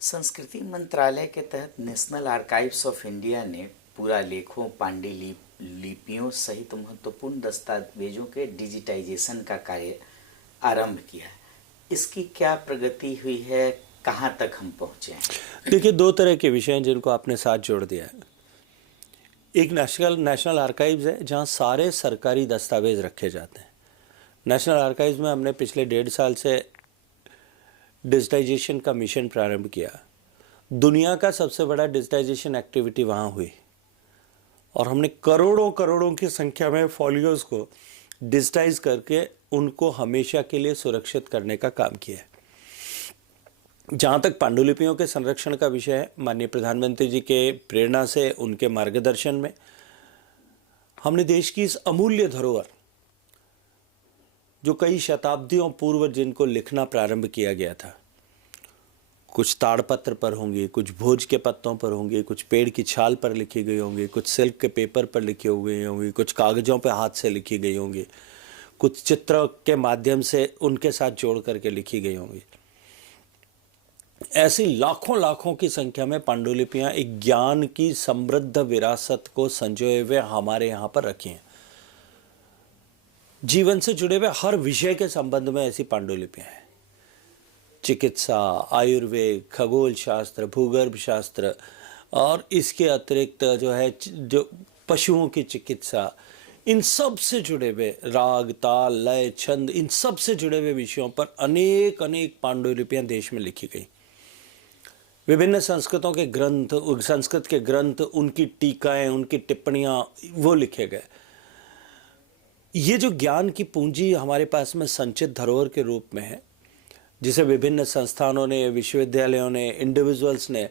संस्कृति मंत्रालय के तहत नेशनल आर्काइव्स ऑफ इंडिया ने पुरालेखों, पांडुलिपियों सहित महत्वपूर्ण दस्तावेजों के डिजिटाइजेशन का कार्य आरंभ किया है। इसकी क्या प्रगति हुई है, कहाँ तक हम पहुँचे हैं? देखिए, दो तरह के विषय हैं जिनको आपने साथ जोड़ दिया है। एक नेशनल आर्काइव्स है जहाँ सारे सरकारी दस्तावेज रखे जाते हैं। नेशनल आर्काइव्स में हमने पिछले 1.5 साल से डिजिटाइजेशन का मिशन प्रारंभ किया। दुनिया का सबसे बड़ा डिजिटाइजेशन एक्टिविटी वहाँ हुई और हमने करोड़ों करोड़ों की संख्या में फॉलियोज़ को डिजिटाइज करके उनको हमेशा के लिए सुरक्षित करने का काम किया है। जहाँ तक पांडुलिपियों के संरक्षण का विषय है, माननीय प्रधानमंत्री जी के प्रेरणा से, उनके मार्गदर्शन में हमने देश की इस अमूल्य धरोहर, जो कई शताब्दियों पूर्व जिनको लिखना प्रारंभ किया गया था, कुछ ताड़पत्र पर होंगे, कुछ भोज के पत्तों पर होंगे, कुछ पेड़ की छाल पर लिखी गई होंगे, कुछ सिल्क के पेपर पर लिखे हुए होंगे, कुछ कागज़ों पर हाथ से लिखी गई होंगी, कुछ चित्र के माध्यम से उनके साथ जोड़ करके लिखी गई होंगी। ऐसी लाखों लाखों की संख्या में पांडुलिपियां एक ज्ञान की समृद्ध विरासत को संजोए हुए हमारे यहाँ पर रखी हैं। जीवन से जुड़े हुए हर विषय के संबंध में ऐसी पांडुलिपियां हैं। चिकित्सा, आयुर्वेद, खगोल शास्त्र, भूगर्भ शास्त्र और इसके अतिरिक्त जो पशुओं की चिकित्सा, इन सब से जुड़े हुए राग, ताल, लय, छंद, इन सब से जुड़े हुए विषयों पर अनेक अनेक पांडुलिपियां देश में लिखी गई। विभिन्न संस्कृत के ग्रंथ, उनकी टीकाएं, उनकी टिप्पणियां वो लिखे गए। ये जो ज्ञान की पूंजी हमारे पास में संचित धरोहर के रूप में है, जिसे विभिन्न संस्थानों ने, विश्वविद्यालयों ने, इंडिविजुअल्स ने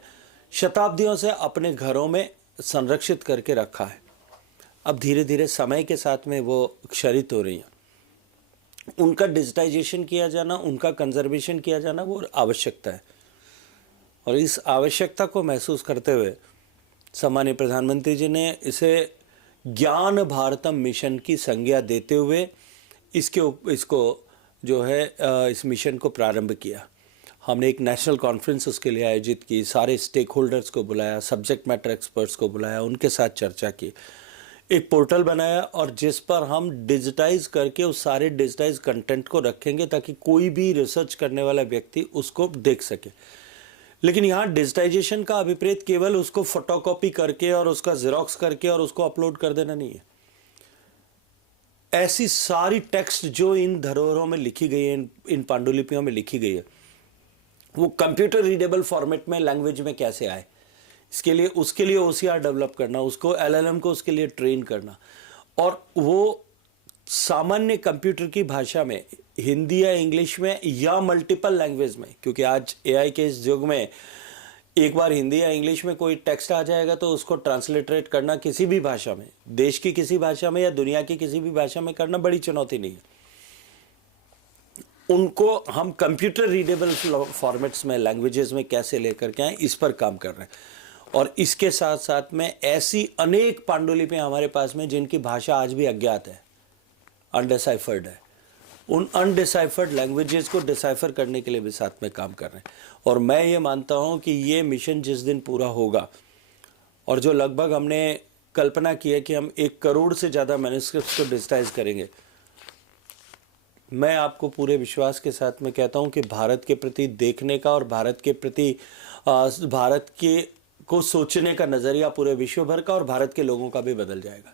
शताब्दियों से अपने घरों में संरक्षित करके रखा है, अब धीरे धीरे समय के साथ में वो क्षरित हो रही हैं। उनका डिजिटाइजेशन किया जाना, उनका कंजर्वेशन किया जाना वो आवश्यकता है। और इस आवश्यकता को महसूस करते हुए सम्मानीय प्रधानमंत्री जी ने इसे ज्ञान भारतम मिशन की संज्ञा देते हुए इसको जो है इस मिशन को प्रारंभ किया। हमने एक नेशनल कॉन्फ्रेंस उसके लिए आयोजित की, सारे स्टेक होल्डर्स को बुलाया, सब्जेक्ट मैटर एक्सपर्ट्स को बुलाया, उनके साथ चर्चा की, एक पोर्टल बनाया और जिस पर हम डिजिटाइज करके उस सारे डिजिटाइज कंटेंट को रखेंगे ताकि कोई भी रिसर्च करने वाला व्यक्ति उसको देख सके। लेकिन यहाँ डिजिटाइजेशन का अभिप्रेत केवल उसको फोटोकॉपी करके और उसका जेरोक्स करके और उसको अपलोड कर देना नहीं है। ऐसी सारी टेक्स्ट जो इन धरोहरों में लिखी गई है, इन पांडुलिपियों में लिखी गई है, वो कंप्यूटर रीडेबल फॉर्मेट में, लैंग्वेज में कैसे आए, उसके लिए OCR डेवलप करना, उसको LLM को उसके लिए ट्रेन करना, और वो सामान्य कंप्यूटर की भाषा में, हिंदी या इंग्लिश में या मल्टीपल लैंग्वेज में, क्योंकि आज AI के इस युग में एक बार हिंदी या इंग्लिश में कोई टेक्स्ट आ जाएगा तो उसको ट्रांसलिटरेट करना किसी भी भाषा में, देश की किसी भाषा में या दुनिया की किसी भी भाषा में करना बड़ी चुनौती नहीं है। उनको हम कंप्यूटर रीडेबल फॉर्मेट्स में, लैंग्वेजेस में कैसे लेकर के आए, इस पर काम कर रहे हैं। और इसके साथ साथ में ऐसी अनेक पांडुलिपियां हमारे पास में जिनकी भाषा आज भी अज्ञात है, अनडिसाइफर्ड है। उन अनडिसाइफर्ड लैंग्वेजेस को डिसाइफर करने के लिए भी साथ में काम कर रहे हैं। और मैं ये मानता हूँ कि ये मिशन जिस दिन पूरा होगा, और जो लगभग हमने कल्पना की है कि हम 1 करोड़ से ज़्यादा मैन्युस्क्रिप्ट्स को डिजिटाइज करेंगे, मैं आपको पूरे विश्वास के साथ में कहता हूँ कि भारत के प्रति देखने का और भारत के प्रति को सोचने का नज़रिया पूरे विश्व भर का और भारत के लोगों का भी बदल जाएगा।